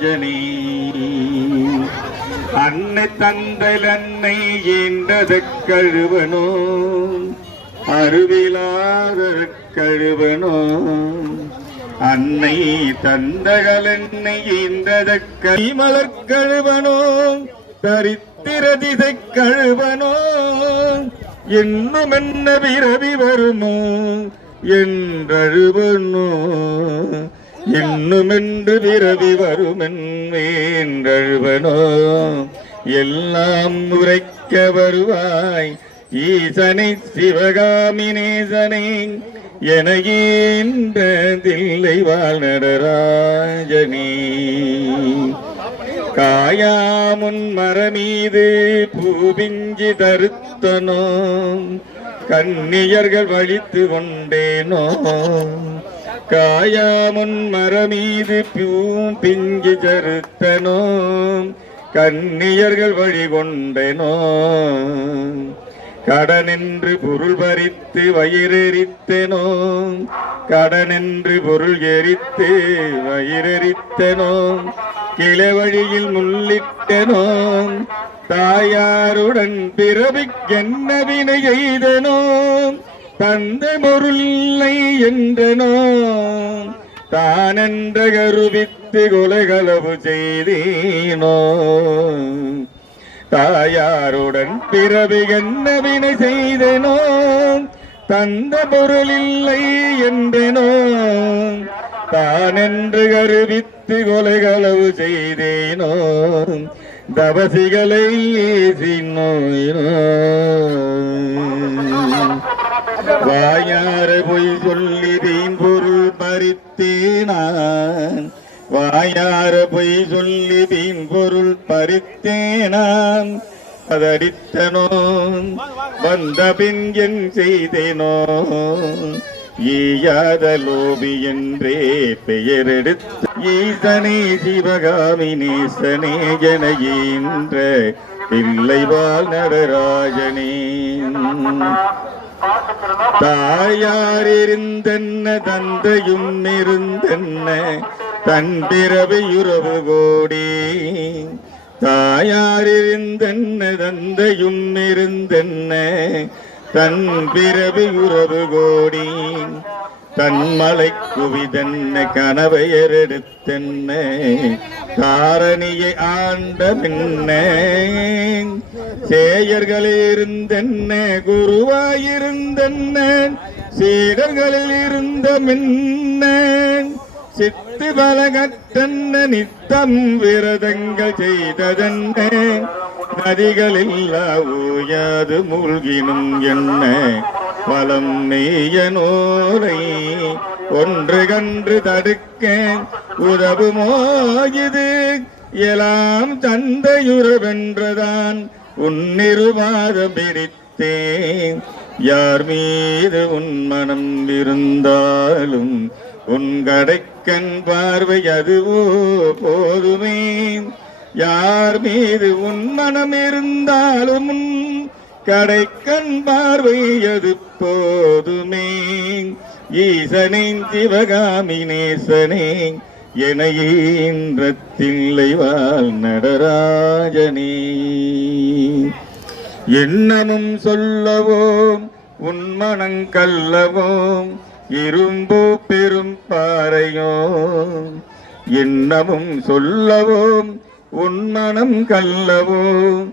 நடராஜனே. அன்னை தந்தல் அன்னை ஈன்றத கழுவனோ அருவிலாத கழுவனோ. அன்னை தந்தகள் என்னை ஈன்றத கைமலர் கழுவனோ தரித்திர திசை கழுவனோ. இன்னும் என்ன பிறவி வருமோ என்றழுவனோ. இன்னும் என்று பிறவி வருமென்றழுவனோ. எல்லாம் உரைக்க வருவாய் ஈசனை சிவகாமினேசனை என தில்லை வாழ் நடராஜனே. காயாமுன் மரமீது பூபிஞ்சி தருத்தனோ கன்னியர்கள் வழித்து கொண்டேனோ. காயாமுன் மரமீது பூபிஞ்சி தருத்தனோ கன்னியர்கள் வழி கொண்டேனோ. கடனென்று பொருள் பறித்து வயிறெரித்தனோ கடனென்று பொருள் எரித்து வயிறெரித்தனோ. கிளவழியில் முள்ளிட்டனோ தாயாருடன் பிறவிக்கென்ன வினை எய்தனோ. தந்த பொருள் இல்லை என்றனோ தானென்ற கருவித்து கொலைகளவு செய்தேனோ. தாயாருடன் பிறவி என்ன வினை செய்தனோ. தந்த பொருள் இல்லை என்றனோ தானென்று கருவித்து கொலைகளவு செய்தேனோ. தவசிகளை ஏசினோயினோ. வாயார பொய் சொல்லி தீன் பொருள் பறித்தேனான். வாயார பொய் சொல்லி தீன் பொருள் பறித்தேனான். அதடித்தனோ வந்த பின் என் செய்தேனோ. ஈயாத லோபி என்றே பெயரெடுத்து ஈசனே சிவகாமி நேசனே என ஈன்ற தில்லை வாழ் நடராஜனே. தாயார் இருந்தென்ன தந்தையும் இருந்தென்ன தன் பிறவியுறவு கோடி. தாயார் இருந்தென்ன தந்தையும் இருந்தென்ன தன் பிறவியுறவு கோடி. தன்மலை குவிதென்ன கனவையரெடுத்தென்ன தாரணியை ஆண்ட பின்ன. சேயர்களில் இருந்தென்ன குருவாயிருந்தென்ன சீடர்களில் இருந்த மின்ன. சித்து பலகட்டென்ன நித்தம் விரதங்கள் செய்ததென்ன. நதிகளில்லா ஊயாது மூழ்கினும் என்ன பலம் நெய்யனோரை ஒன்று கன்று தடுக்க உதவுமோ இது. எல்லாம் தந்தையுறவென்றதான் உன்னிருவாதம் பிடித்தேன். யார் மீது உன் மனம் இருந்தாலும் உன் கடைக்கண் பார்வை அதுவோ போதுமே. யார் மீது உன் மனம் இருந்தாலும் உன் கடைக்கண் பார்வை அது போதுமே. ஈசனே சிவகாமி நேசனே என ஈன்ற தில்லை வாழ் நடராஜனே. எண்ணமும் சொல்லவோம் உன்மனங் கல்லவோம் இரும்போ பெரும் பாறையோ. எண்ணமும் சொல்லவோம் உன்மனம் கல்லவோம்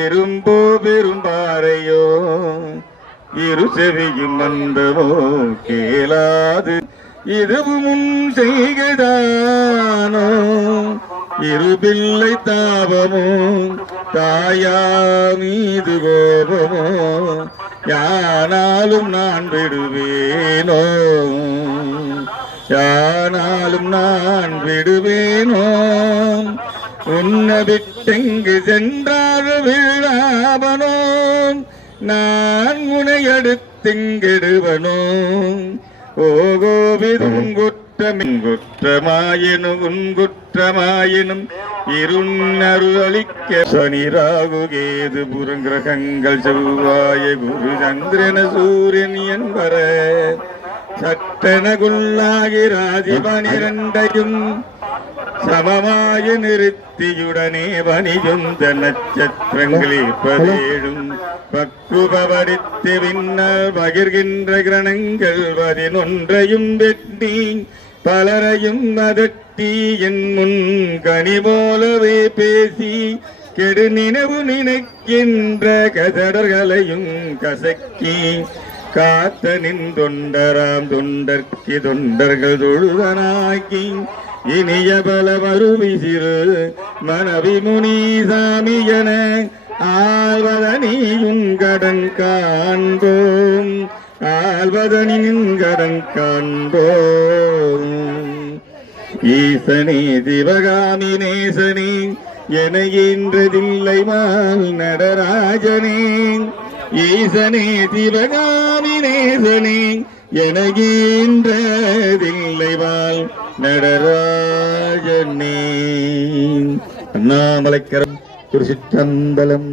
இரும்போ பெரும் பாறையோ. இரு செவியும் மந்தமோ கேளாது இதுவும் முன் செய்கதானோ. இரு பிள்ளை தாபமோ தாயா மீது கோபமோ. யானாலும் நான் விடுவேனோ யானாலும் நான் விடுவேனோ. உன்னை விட்டெங்கு சென்றார் விழாவனோ. நான் உனை அடுத்தெங்கெடுவனோ. ஓகோவிதும் குற்றமின் குற்றமாயினும் உன் குற்றமாயினும் இருநரு அளிக்க. சனி ராகு கேது புறங்கிரகங்கள் செவ்வாய குரு சந்திரன சூரியன் என்பர சட்டனகுள்ளாகி ராஜி 12 சமமாய நிறுத்தியுடனே வணியுந்த நட்சத்திரங்களில் பதேழும் பக்குபவடித்து பின்னால் பகிர்கின்ற கிரணங்கள் 11 வெட்டி பலரையும் அதட்டி என் முன் கனி போலவே பேசி கெடு நினைவு நினைக்கின்ற கதடர்களையும் கசக்கி காத்த நின் தொண்டராம் தொண்டர்க்கு தொண்டர்கள் தொழுதனாக்கி இனிய பல மறுவி சிறு மனவிமுனி சாமி என ஆழ்வதனியும் கடன் காண்போம் ஆழ்வதனின் கடன் காண்போம் ஈசனே சிவகாமி நேசனே என ஈன்றதில்லை மால் நடராஜனே ஈசனே சிவகாமி நேசனே என ஈன்றதில்லை மால் நடராஜனே. அண்ணாமலைக்கரம் திருச்சிற்றம்பலம்.